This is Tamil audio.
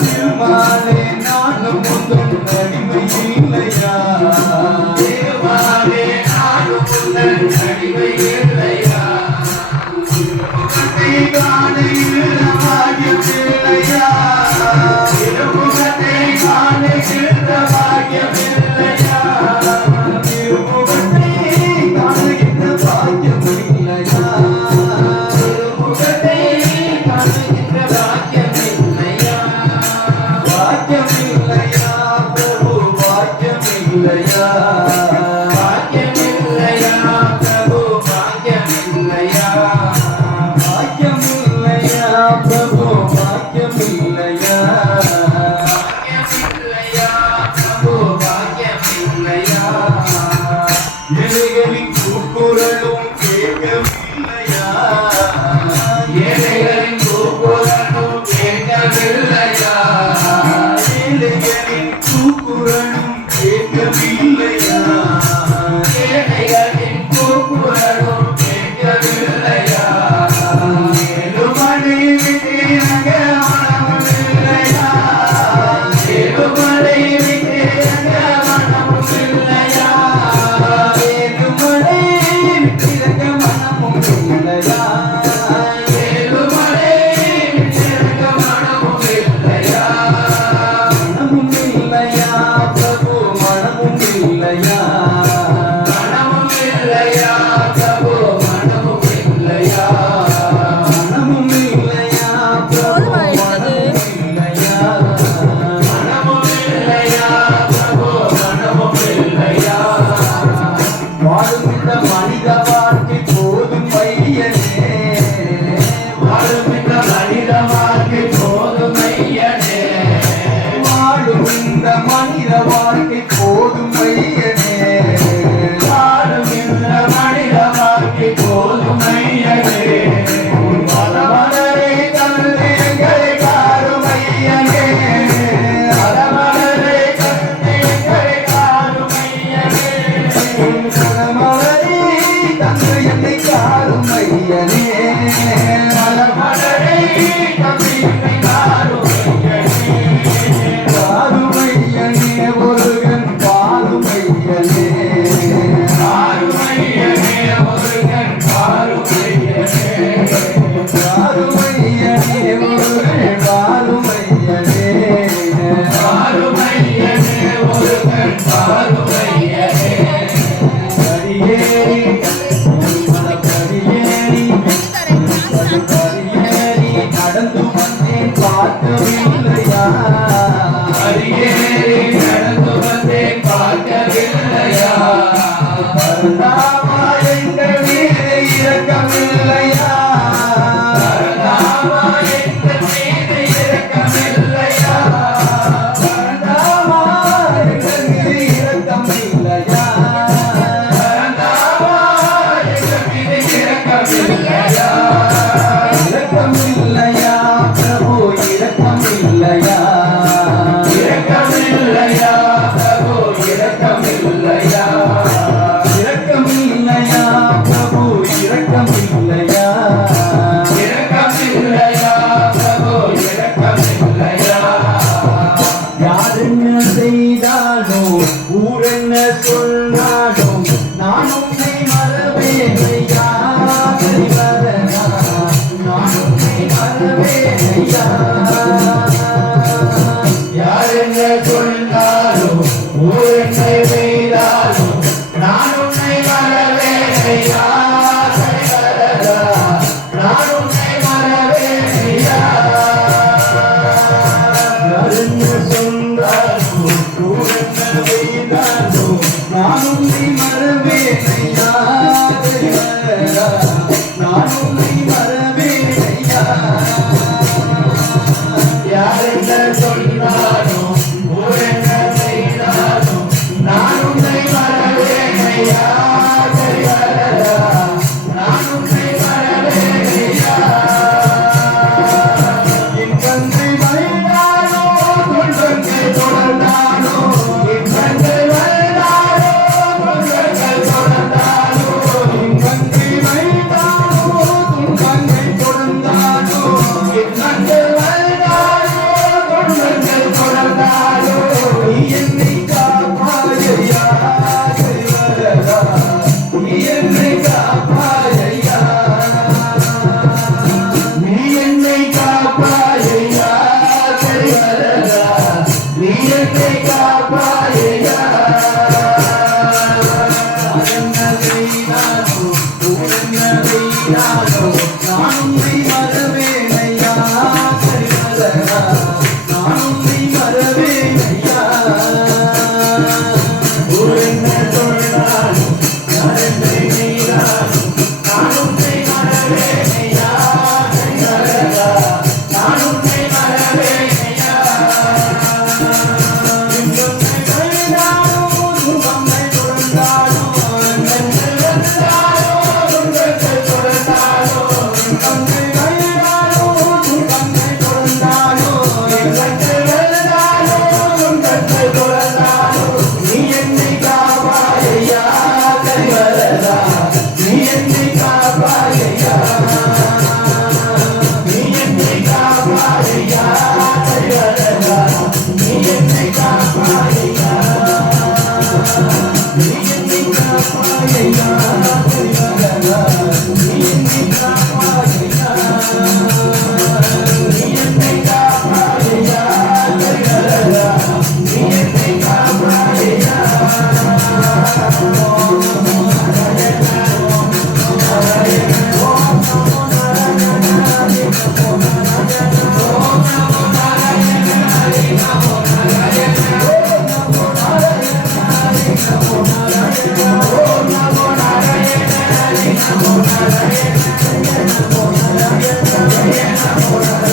திருமாலே நானும் முந்தன் அடிமை இல்லையா திருமாலே நானும் முந்தன் அடிமை இல்லையா திருமுகத்தை காண இருந்த பாக்கியம் இல்லையா திருமுகத்தை காண இருந்த பாக்கியம் இல்லையா திருமுகத்தை காண இருந்த பாக்கியம் இல்லையா திருமுகத்தை காணுகின்ற பாக்கியம் இல்லையா பாக்கியம் இல்லையா பிரபு பாக்கியம் இல்லையா பாக்கியம் இல்லையா பிரபு பாக்கியம் இல்லையா பாக்கியம் இல்லையா பிரபு பாக்கியம் இல்லையா பாக்கியம் இல்லையா பிரபு பாக்கியம் இல்லையா ஏழைகளின் கூக்குரலும் கேட்கவில்லையா ஏழைகளின் கூக்குரலும் கேட்கவில்லையா ஏழைகளின் கூக்குரலும் கேட்கவில்லையா ஏழைகளின் கூக்குரலும் கேட்கவில்லையா ஏழுமலை விட்டேனக மனமில்லையா ஏழுமலை விட்டேனக மனமில்லையா ஏழுமலை விட்டேனக மனமில்லையா ஏழுமலை விட்டேனக மனமில்லையா மனமும் இல்லையா பிரபு மனமும் இல்லையா மனமும் இல்லையா பிரபு மனமும் இல்லையா மனமும் இல்லையா பிரபு மனமும் இல்லையா மனமும் இல்லையா பிரபு மனமும் இல்லையா வாழுகின்ற மனித வாழ்க்கை போதும் பையனே வாழுகின்ற மனித வாழ்க்கை போதும் ஐயனே வாழுகின்ற மனித வாழ்க்கை போதும் ஐயனே வாழுகின்ற மனித வாழ்க்கை போதும் ஐயனே அலமலரை தந்து எங்களை காரும் ஐயனே அலமலரை தந்து எங்களை காரும் ஐயனே அலமலரை தந்து என்னை காரும் ஐயனே அலமலரை தந்து என்னை காரும் ஐயனே காருமையனே ஒருகன் காருமையனே காருமையனே ஒருகன் காருமையனே காருமையனே ஒருகன் காருமையனே காருமையனே ஒருகன் காருமையனே கரியேரி கரியேரி கரியேரி நடந்து வந்தேன் பார்க்கவில்லையா கரியேரி நடந்து வந்தேன் பார்க்கவில்லையா பரந்தாமா எங்கள் மீது இரக்கமில்லையா பரந்தாமா எங்கள் மீது இரக்கமில்லையா பரந்தாமா எங்கள் மீது இரக்கமில்லையா பரந்தாமா எங்கள் மீது இரக்கமில்லையா இரக்கமில்லையா பிரபு இரக்கமில்லையா இரக்கமில்லையா பிரபு இரக்கமில்லையா இரக்கமில்லையா பிரபு இரக்கமில்லையா இரக்கமில்லையா பிரபு இரக்கமில்லையா யார் என்ன செய்தாலோ ஊர் என்ன சொன்னாலோ நான் உன்னை மறவேனையா கரிவரனா நான் உன்னை மறவேனையா யார் என்ன சொன்னாலும் ஊர் என்ன செய்தாலும் நான் உன்னை மறவேனையா கரிவரனா நான் உன்னை மறவேனையா காப்பாதையா ஹரிஹரா நீ என்னை காப்பாதையா நீ என்னை காப்பாதையா ஹரிஹரா நீ என்னை காப்பாதையா நீ என்னை காப்பாதையா ஹரிஹரா நீ என்னை காப்பாதையா Namo Narayana